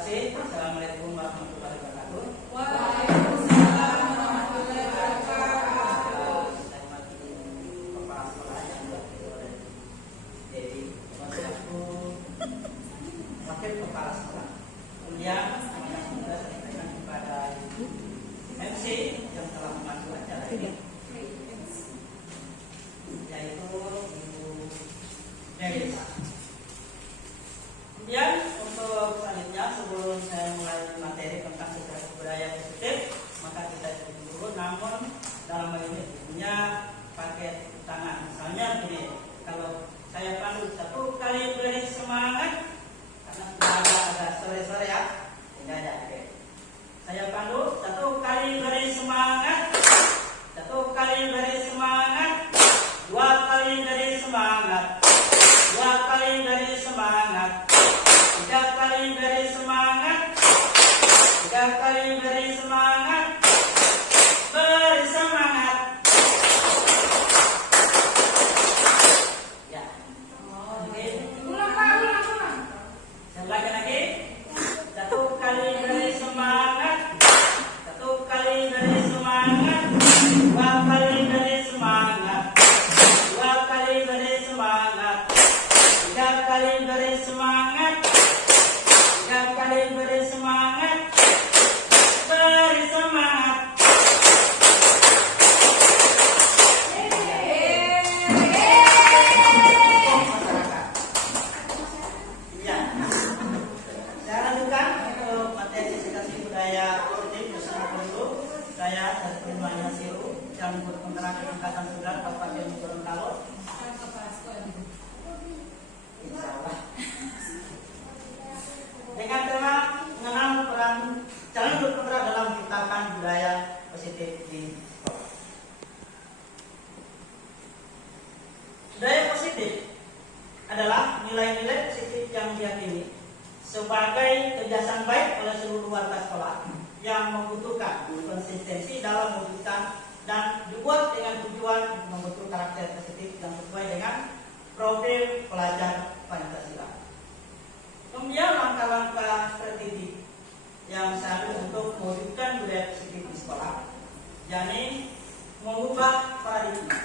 kasih. Assalamualaikum warahmatullahi wabarakatuh. Waalaikumsalam warahmatullahi wabarakatuh. Saya mati kepala sekolah yang diwakili oleh Dewi. Aku wakil kepala sekolah. Kemudian yang sudah saya berikan kepada MC yang telah membantu acara ini, yaitu Ibu Dewi. Kemudian untuk selanjutnya, sebelum saya mulai materi tentang sejarah budaya positif, maka kita ikuti dulu. Namun dalam hal ini punya paket tangan. Misalnya begini, kalau saya pandu 1 kali beri semangat, karena sudah agak sore-sore ya, tidak ada. Oke. Saya pandu 1 kali beri semangat, 1 kali beri semangat, 2 kali beri semangat, 2 kali beri semangat, 3 kali beri semangat, 3 kali beri semangat, beri semangat. Ya. Oke. Saya ulangi lagi. 1 kali beri semangat, 1 kali beri semangat, 2 kali beri semangat, 2 kali beri semangat, 3 kali beri semangat, 3 kali beri semangat, beri semangat. Ya. Saya lanjutkan untuk materi edukasi budaya positif bersama guru saya Sarifullah Siru yang berpenggerak Angkatan 9 Kabupaten Gorontalo. Insyaallah. Dengan tema mengenal peran calon berperan dalam menciptakan budaya positif di sekolah. Budaya positif adalah nilai-nilai positif yang diyakini sebagai kebiasaan baik oleh seluruh warga sekolah yang membutuhkan konsistensi dalam mewujudkan dan dibuat dengan tujuan membentuk karakter positif yang sesuai dengan profil pelajar Pancasila. Kemudian langkah-langkah strategi yang saya ambil untuk mewujudkan budaya positif di sekolah, yakni mengubah paradigma,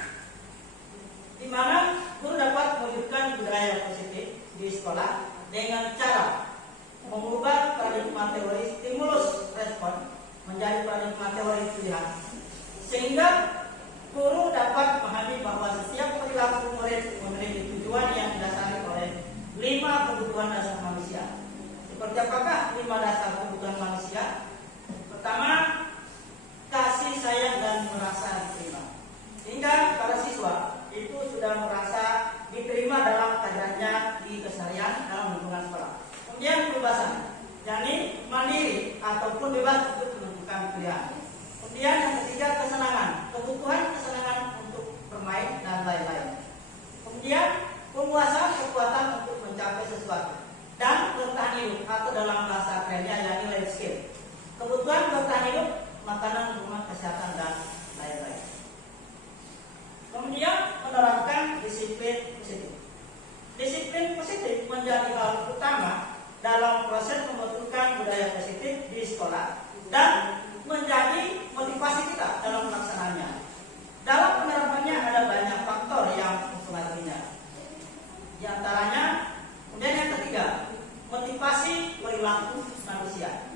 di mana guru dapat mewujudkan budaya positif di sekolah dengan cara mengubah paradigma teori stimulus respon menjadi paradigma teori pilihan, sehingga guru dapat memahami bahwa setiap perilaku murid memiliki tujuan yang didasari oleh 5 kebutuhan dasar manusia. Seperti apakah 5 dasar kebutuhan manusia? Pertama, kasih sayang dan merasa diterima. Sehingga para siswa itu sudah merasa diterima dalam kajiannya di keseharian dalam lingkungan sekolah. Kemudian kebebasan, yakni mandiri ataupun bebas untuk menentukan pilihan. Kemudian yang ketiga, kesenangan, kebutuhan kesenangan untuk bermain dan lain-lain. Kemudian penguasaan kekuatan untuk mencapai sesuatu dan bertahan hidup atau dalam bahasa kerennya yakni life skill. Kebutuhan bertahan hidup, makanan, rumah, kesehatan dan lain-lain. Kemudian menerapkan disiplin positif. Disiplin positif menjadi hal utama dalam proses membentukkan budaya positif di sekolah dan menjadi motivasi kita dalam melaksanakannya. Dalam penerapannya ada banyak faktor yang mempengaruhinya. Di antaranya, kemudian yang ketiga, motivasi perilaku manusia.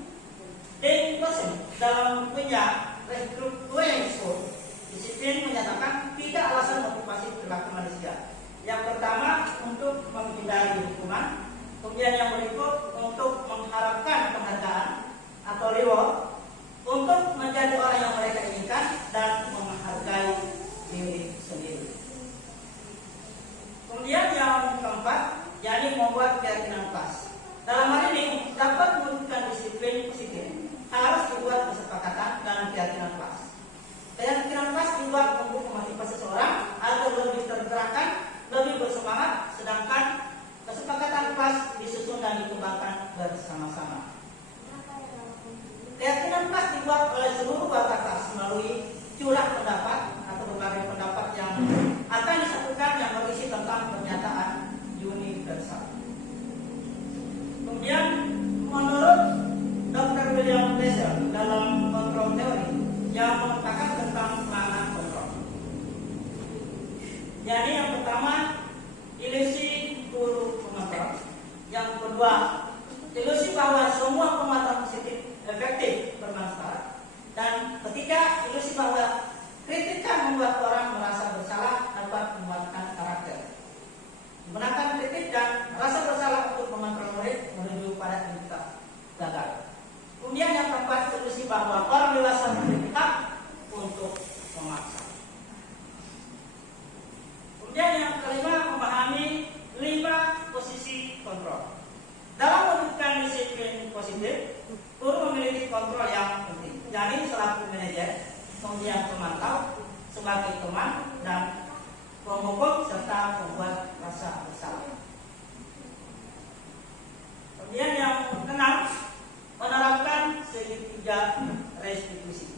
Deng Dosen dalam bukunya Restructuring School, disiplin menyatakan 3 alasan motivasi perilaku manusia. Yang pertama, untuk menghindari hukuman. Kemudian yang berikut, untuk mengharapkan penghargaan atau reward, untuk menjadi orang yang mereka inginkan, dan menghargai diri sendiri. Kemudian yang keempat, yakni membuat keyakinan kelas. Dalam hal ini, dapat mewujudkan disiplin positif, harus dibuat kesepakatan dan keyakinan kelas. Keyakinan kelas dibuat untuk memotivasi seseorang agar lebih tergerakkan, lebih bersemangat, sedangkan kesepakatan kelas disusun dan dikembangkan bersama-sama. Keyakinan kelas dibuat oleh seluruh warga kelas melalui curah pendapat atau berbagai pendapat yang akan disatukan yang berisi tentang pernyataan universal. Kemudian menurut bahwa orang dewasa memiliki hak untuk memaksa. Kemudian yang kelima, memahami 5 posisi kontrol. Dalam mewujudkan disiplin positif, guru memiliki kontrol yang penting, yakni selaku manajer, kemudian pemantau sebagai teman, dan penghukum serta membuat rasa bersalah. Kemudian yang keenam, menerapkan segitiga restitusi.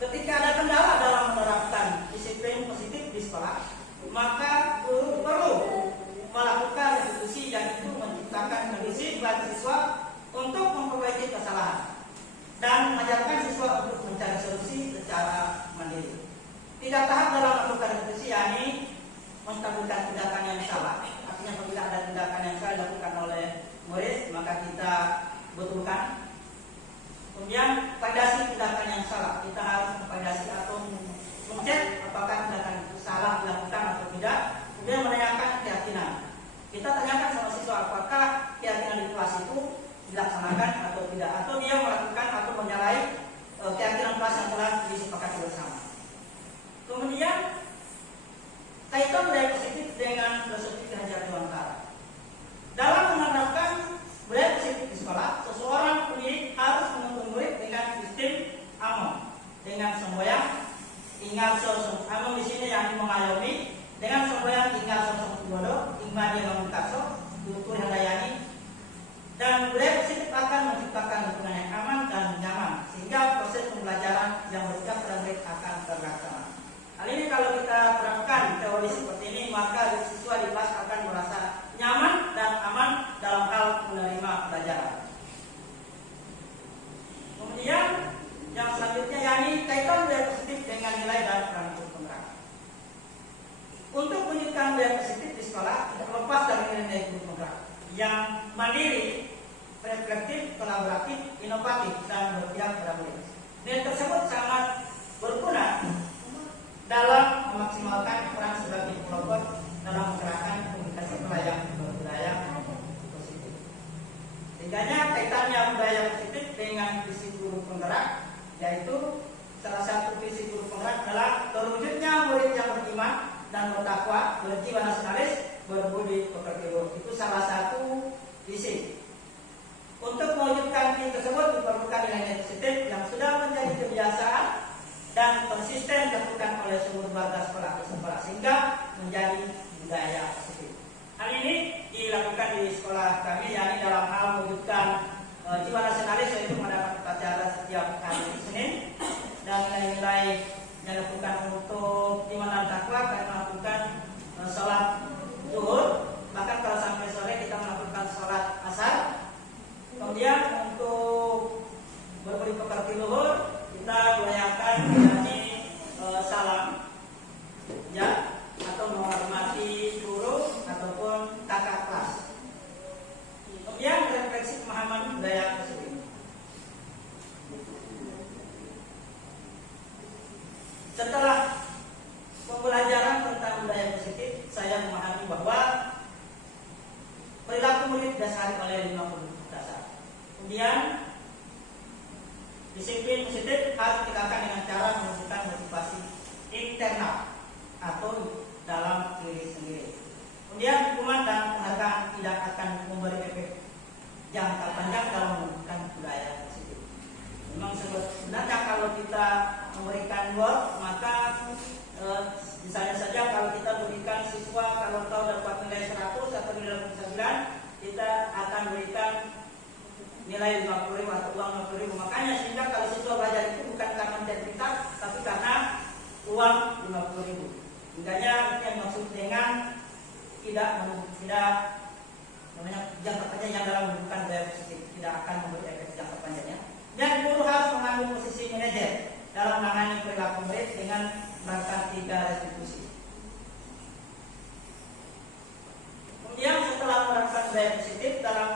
Ketika ada kendala dalam menerapkan disiplin positif di sekolah, maka guru perlu melakukan restitusi, yaitu menciptakan kondisi bagi siswa untuk memperbaiki kesalahan dan mengajarkan siswa untuk mencari solusi secara mandiri. Tidak tahap dalam melakukan restitusi, yakni menstabilkan tindakan yang salah. Artinya apabila ada tindakan yang salah dilakukan oleh murid, maka kita betulkan. Kemudian validasi tindakan yang salah, kita harus memvalidasi atau mengecek apakah tindakan itu salah dilakukan atau tidak. Kemudian menanyakan keyakinan. Kita tanyakan sama siswa apakah keyakinan di kelas itu dilaksanakan atau tidak, atau dia melakukan atau menyalahi keyakinan kelas yang telah disepakati bersama. Kemudian kaitan budaya positif dengan filosofi Ki Hajar Dewantara. Dalam menerapkan budaya positif di sekolah, seseorang pendidik harus menuntun murid dengan sistem amon, dengan semboyan ingat sosok amon di sini yang mengayomi, dengan semboyan ingat sosok bodoh, ingma dia memutaso, tutur handayani. Dan budaya positif akan menciptakan lingkungan yang aman dan nyaman, sehingga proses pembelajaran yang berujung pada murid akan terlaksana. Hal ini kalau kita terapkan teori seperti ini, maka siswa di kelas akan merasa nyaman dan aman dalam hal menerima pelajaran. Kemudian yang selanjutnya, yakni kaitan budaya positif dengan nilai dan peran guru penggerak. Untuk menunjukkan budaya positif di sekolah, tidak lepas dari nilai guru penggerak yang mandiri, reflektif, kolaboratif, inovatif, dan berpihak pada murid. Nilai tersebut sangat berguna dalam memaksimalkan peran sebagai pelopor dalam menggerakkan komunikasi pelayan berbudaya positif. Tiganya kaitannya budaya positif dengan visi guru penggerak, yaitu salah satu visi guru penggerak adalah terwujudnya murid yang beriman dan bertakwa, berjiwa nasionalis, berbudi pekerti luhur. Itu salah satu visi. Untuk mewujudkan visi tersebut diperlukan nilai positif yang sudah menjadi kebiasaan dan konsisten dilakukan oleh seluruh warga sekolah sehingga menjadi budaya positif. Hal ini dilakukan di sekolah kami, yakni dalam hal mewujudkan jiwa nasionalis, yaitu mendapat upacara setiap hari Senin, dan nilai-nilai yang dilakukan untuk iman dan takwa, kami melakukan sholat zuhur, bahkan kalau sampai sore kita melakukan sholat asar. Kemudian untuk berbudi pekerti luhur, kita merayakan salam ya, atau menghormati guru ataupun kakak kelas. Kemudian refleksi pemahaman budaya positif. Setelah pembelajaran tentang budaya positif, saya memahami bahwa perilaku murid didasari oleh 50 dasar. Kemudian disiplin positif harus dikatakan dengan cara menunjukkan motivasi internal atau dalam diri sendiri. Kemudian hukuman dan penghargaan tidak akan memberi efek jangka panjang dalam menunjukkan budaya positif. Memang sebenarnya kalau kita memberikan reward, maka misalnya saja kalau kita berikan siswa kalau tahu dapat nilai 100 atau nilai 99, kita akan berikan nilai 50.000 atau uang 50.000. Makanya sehingga kalau siswa belajar itu bukan karena sertifikat, tapi karena uang 50.000. Makanya yang maksud dengan tidak namanya jangka panjang yang dalam menunjukkan budaya positif, tidak akan memberi efek jangka panjangnya. Dan guru harus mengambil posisi manajer dalam menangani perilaku murid dengan melakukan 3 restitusi. Kemudian setelah menerapkan budaya positif dalam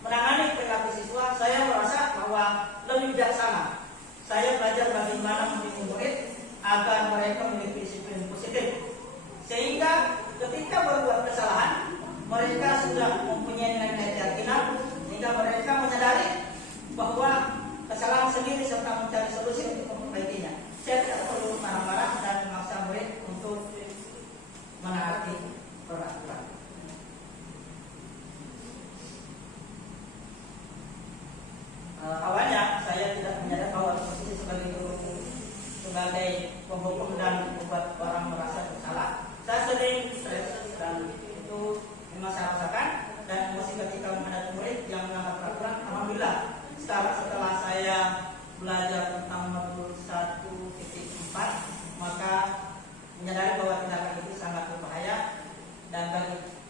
menangani perilaku siswa, saya merasa bahwa lebih bijaksana. Saya belajar bagaimana mendidik murid agar mereka memiliki disiplin positif, sehingga ketika berbuat kesalahan, mereka sudah mempunyai nilai keyakinan, sehingga mereka menyadari bahwa kesalahan setelah saya belajar tentang modul 1.4, maka menyadari bahwa tindakan itu sangat berbahaya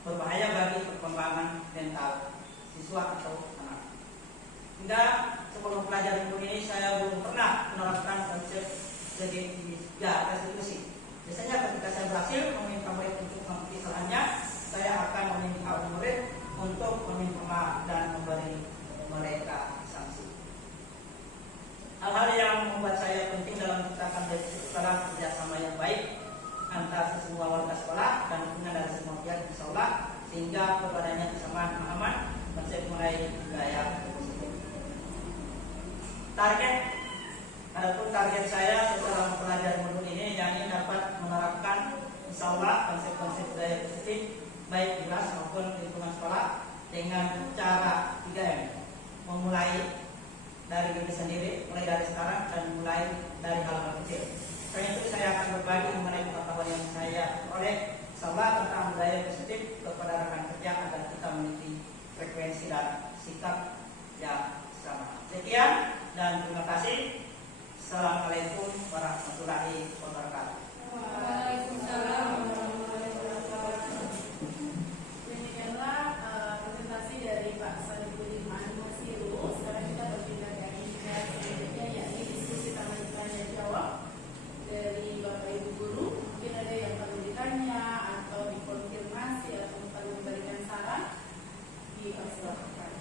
berbahaya bagi perkembangan mental siswa atau anak. Hingga sebelum belajar modul ini saya belum pernah menerapkan konsep segitiga restitusi. Biasanya ketika saya berhasil meminta murid untuk mengikuti kesalahannya, saya akan meminta murid untuk meminta maaf dan memberi mereka sanksi. Hal-hal yang membuat saya penting dalam menciptakan restitusi adalah kerjasama yang baik antara semua warga sekolah dan dukungan dari semua pihak di sekolah, sehingga kepadanya kesamaan pemahaman konsep mulai gaya positif. Target saya setelah mempelajari modul ini yakni dapat menerapkan insyaallah konsep-konsep gaya positif baik di kelas maupun di lingkungan sekolah dengan cara 3M. Memulai dari diri sendiri, mulai dari sekarang dan mulai dari hal-hal kecil. Selain itu saya akan berbagi mengenai pengetahuan yang saya peroleh insyaallah tentang budaya positif kepada rekan kerja agar kita memiliki frekuensi dan sikap yang sama. Sekian dan terima kasih. Assalamualaikum warahmatullahi wabarakatuh. Waalaikumsalam warahmatullahi wabarakatuh. Demikianlah presentasi dari Pak Sadiquddin Masiru. Sekarang kita berpindah ke agenda selanjutnya, yakni diskusi tanya jawab dari Bapak Ibu Guru. Mungkin ada yang perlu ditanya atau dikonfirmasi atau perlu memberikan saran, dipersilakan.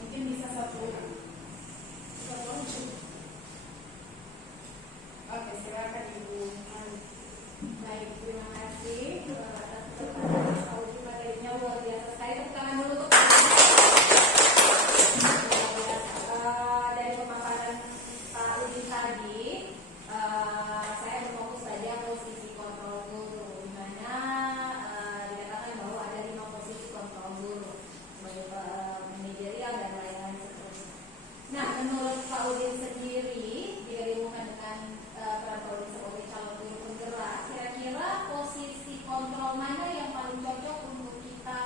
Mungkin bisa satu. Oke, silakan Ibu. Baik, terima kasih atas kesempatan materinya luar biasa sekali. Tepuk tangan dulu untuk dari pemaparan Pak Udin tadi. Saya berfokus saja posisi kontrol guru, di mana dikatakan bahwa ada 5 posisi kontrol guru sebagai manajerial dan lain-lain seterusnya. Nah, menurut Pak Udin sendiri, jika dihubungkan dengan peran Pak Udin sebagai calon guru penggerak, kira-kira posisi kontrol mana yang paling cocok untuk kita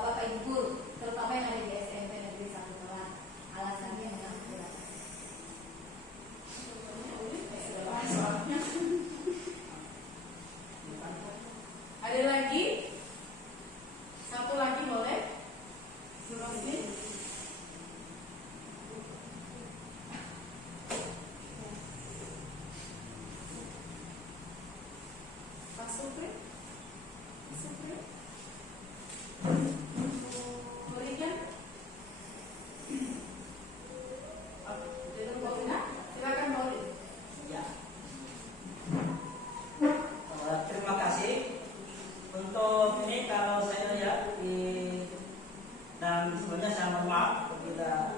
Bapak Ibu guru, terutama yang ada di SMP Negeri 1 Merak? Alasannya yang jelas. Ada lagi? Satu lagi boleh? Surosmi? Pak Supri? Berikan? Silakan boleh. Ya. Terima kasih. Untuk ini kalau saya lihat dan sebenarnya saya mohon maaf apabila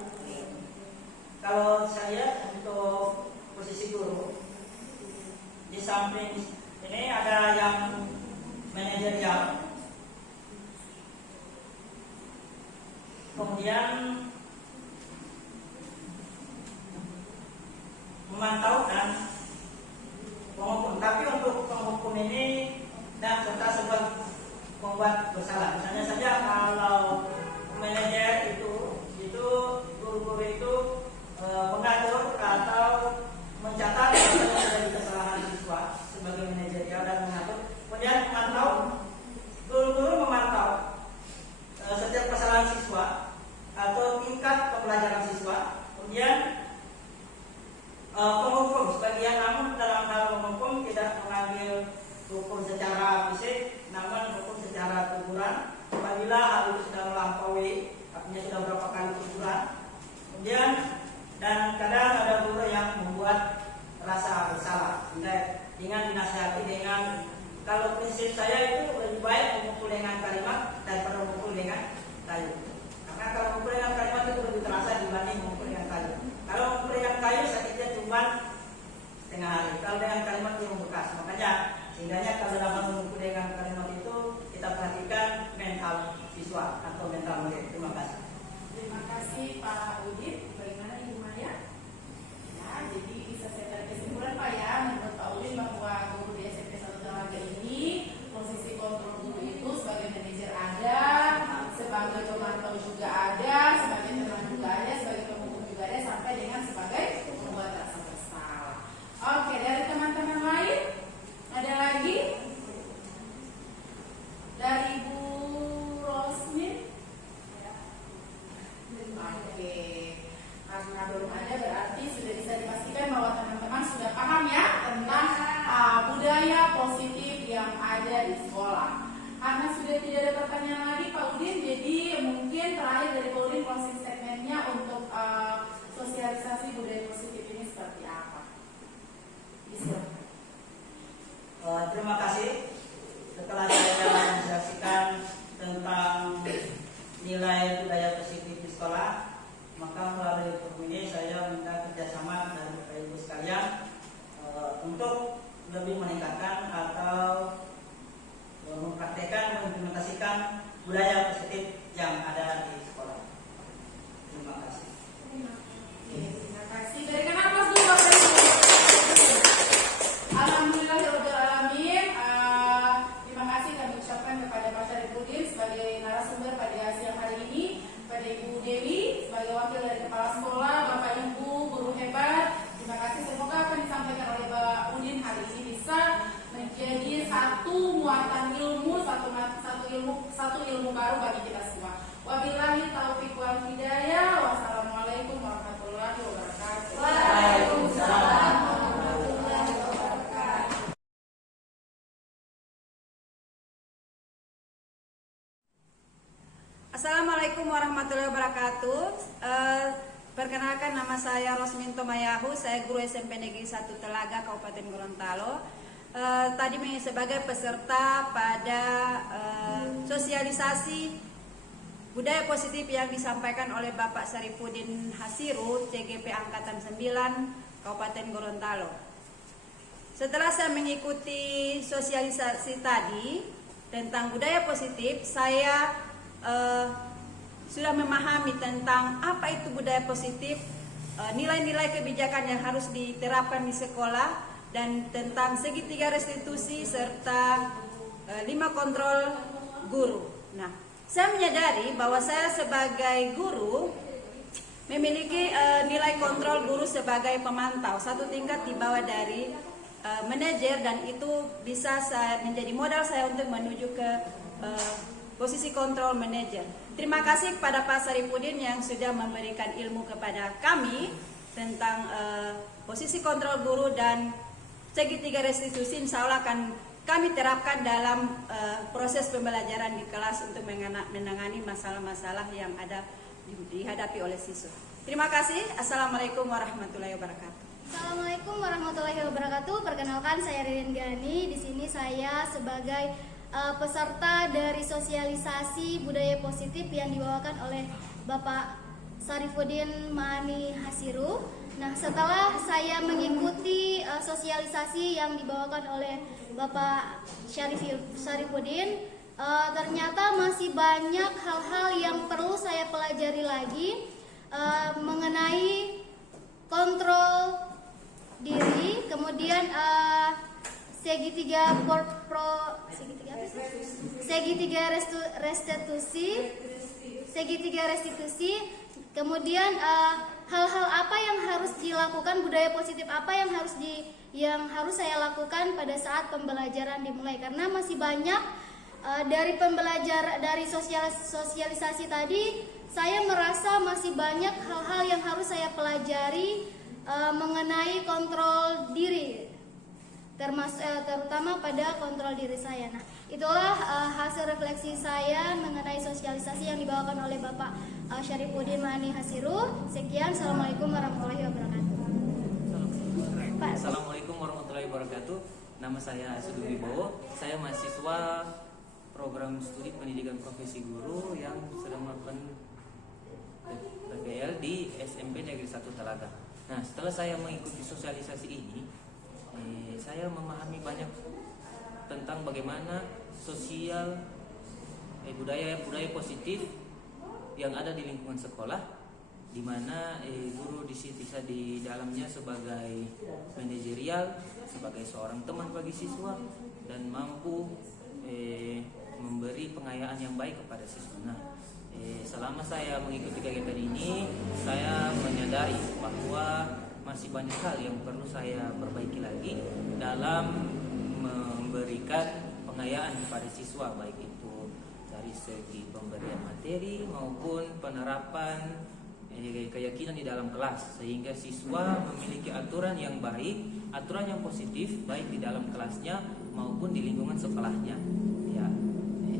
kalau saya untuk posisi guru di samping ini ada yang manajerial, kemudian memantau dan menghukum. Tapi untuk penghukum ini dan serta sebab membuat bersalah. Misalnya saja kalau manajer itu guru-guru itu mengatur atau mencatat apa yang menjadi kesalahan siswa sebagai manajerial dan mengatur. Kemudian memantau, guru-guru memantau setiap kesalahan siswa atau tingkat pembelajaran siswa. Kemudian penghukum sebagian, namun dalam hal menghukum tidak mengambil hukum secara fisik, namun hukum secara teguran. Apabila hal itu sudah melampaui, artinya sudah berapa kali teguran. Kemudian dan kadang ada guru yang membuat rasa bersalah, sehingga dengan dinasihati dengan, kalau prinsip saya itu lebih baik memukul dengan kalimat daripada memukul dengan kayu. Karena kalau memukul dengan kalimat itu lebih terasa dibanding memukul dengan kayu. Kalau memukul dengan kayu sakitnya cuma setengah hari. Kalau dengan kalimat itu membekas. Makanya sehingganya kalau dalam memukul dengan kalimat itu kita perhatikan mental siswa atau mental murid. Terima kasih. Terima kasih Pak Udin. Bagaimana Ibu Maya? Ya, jadi bisa saya tarik kesimpulan Pak ya, menurut Pak Udin bahwa guru di SMP 1 Dalaga ini posisi kontrol guru itu sebagai manajer ada, sebagai pemantau juga ada, sebagai Oke. Karena belum ada berarti sudah bisa dipastikan bahwa teman-teman sudah paham ya tentang budaya positif yang ada di sekolah. Karena sudah tidak ada pertanyaan lagi Pak Udin, jadi mungkin terakhir dari Pak Udin closing statement-nya untuk sosialisasi budaya positif ini seperti apa? Bisa. Terima kasih. Setelah saya menjelaskan tentang nilai budaya positif di sekolah, maka melalui forum ini saya minta kerjasama dari Bapak Ibu sekalian untuk lebih meningkatkan atau mempraktekkan, mengimplementasikan budaya positif yang ada di sekolah. Terima kasih. Terima kasih. Berikan aplaus dulu Bapak Ibu. Alhamdulillahirobbilalamin. Terima kasih kami ucapkan kepada Pak Syarifudin sebagai narasumber pada siang hari ini, pada Ibu Dewi sebagai wakil dari kepala sekolah, Bapak Ibu guru hebat. Terima kasih. Semoga apa yang disampaikan oleh Pak Udin hari ini bisa menjadi satu muatan ilmu, satu ilmu baru bagi kita semua. Wabillahi taufiq wal hidayah. Wassalamualaikum warahmatullahi wabarakatuh. Waalaikumsalam. Assalamualaikum warahmatullahi wabarakatuh. Perkenalkan, nama saya Rosminto Mayahu, saya guru SMP Negeri 1 Telaga, Kabupaten Gorontalo. Tadi sebagai peserta pada sosialisasi budaya positif yang disampaikan oleh Bapak Syarifudin Hasiru, CGP Angkatan 9, Kabupaten Gorontalo. Setelah saya mengikuti sosialisasi tadi tentang budaya positif, saya sudah memahami tentang apa itu budaya positif, nilai-nilai kebijakan yang harus diterapkan di sekolah, dan tentang segitiga restitusi serta 5 kontrol guru. Nah, saya menyadari bahwa saya sebagai guru memiliki nilai kontrol guru sebagai pemantau satu tingkat di bawah dari manajer, dan itu bisa menjadi modal saya untuk menuju ke posisi kontrol manajer. Terima kasih kepada Pak Syarifudin yang sudah memberikan ilmu kepada kami tentang posisi kontrol guru dan segitiga restitusi. Insya Allah akan kami terapkan dalam proses pembelajaran di kelas untuk menangani masalah-masalah yang ada dihadapi oleh siswa. Terima kasih. Assalamualaikum warahmatullahi wabarakatuh. Assalamualaikum warahmatullahi wabarakatuh. Perkenalkan, saya Ririn Gani. Di sini saya sebagai peserta dari sosialisasi budaya positif yang dibawakan oleh Bapak Syarifudin Mani Hasiru. Nah, setelah saya mengikuti sosialisasi yang dibawakan oleh Bapak Syarifudin, ternyata masih banyak hal-hal yang perlu saya pelajari lagi mengenai kontrol diri, kemudian segitiga restitusi, kemudian hal-hal apa yang harus dilakukan, budaya positif apa yang harus saya lakukan pada saat pembelajaran dimulai, karena masih banyak dari sosialisasi tadi saya merasa masih banyak hal-hal yang harus saya pelajari mengenai kontrol diri, terutama pada kontrol diri saya. Nah, itulah hasil refleksi saya mengenai sosialisasi yang dibawakan oleh Bapak Syarifudin Mani Hasiru. Sekian, Assalamualaikum warahmatullahi wabarakatuh. Assalamualaikum warahmatullahi wabarakatuh. Nama saya Sudung Wibowo. Saya mahasiswa program studi pendidikan profesi guru yang sedang melakukan PPL di SMP Negeri 1 Telaga. Nah, setelah saya mengikuti sosialisasi ini, saya memahami banyak tentang bagaimana budaya positif yang ada di lingkungan sekolah, di mana guru bisa di dalamnya sebagai manajerial, sebagai seorang teman bagi siswa, dan mampu memberi pengayaan yang baik kepada siswa. Nah, selama saya mengikuti kegiatan ini, saya menyadari bahwa masih banyak hal yang perlu saya perbaiki lagi dalam memberikan pengayaan kepada siswa, baik itu dari segi pemberian materi maupun penerapan keyakinan di dalam kelas, sehingga siswa memiliki aturan yang baik, aturan yang positif baik di dalam kelasnya maupun di lingkungan sekolahnya. Ya,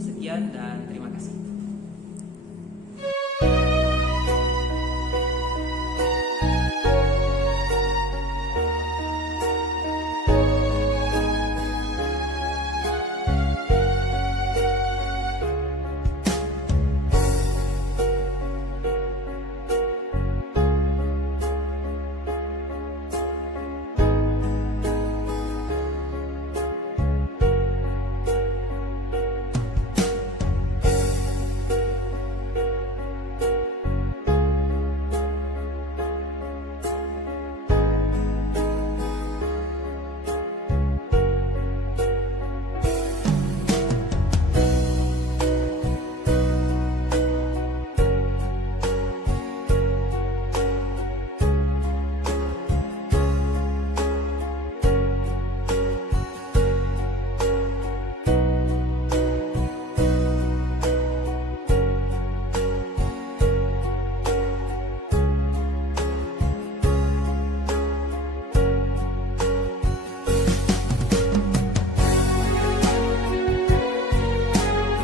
sekian dan terima kasih.